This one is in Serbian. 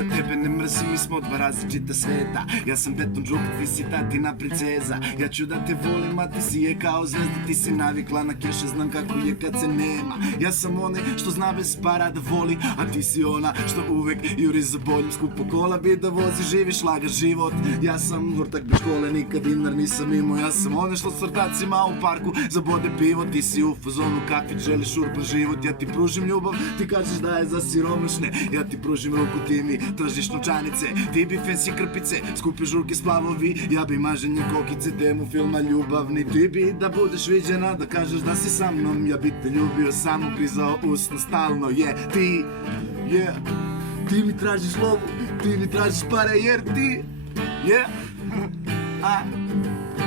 ja tebe ne mrzim, mi smo dva različita sveta. Ja sam beton džuk, ti si tatina princeza. Ja ću da te volim, a ti si je kao zvezda. Ti si navikla na keše, znam kako je kad se nema. Ja sam onaj što zna bez para da voli, a ti si ona što uvek juri za boljim. Skupo kola bi da vozi, živiš laga život. Ja sam ortak bez škole, nikad dinar nisam imao. Ja sam onaj što s vrtacima u parku zabode pivo. Ti si u fazonu kafić, želiš urban život. Ja ti pružim ljubav, ti kažeš da je za siromašne. Ja ti pružim ruku, ti mi tražiš novčanice. Ti bi fancy krpice, skupi žurke splavovi. Ja bi maženje kokice, temu filma ljubavni. Ti bi da budeš viđena, da kažeš da si sa mnom. Ja bi te ljubio, samo klizao usno stalno. Ti mi tražiš lovu, ti mi tražiš pare jer ti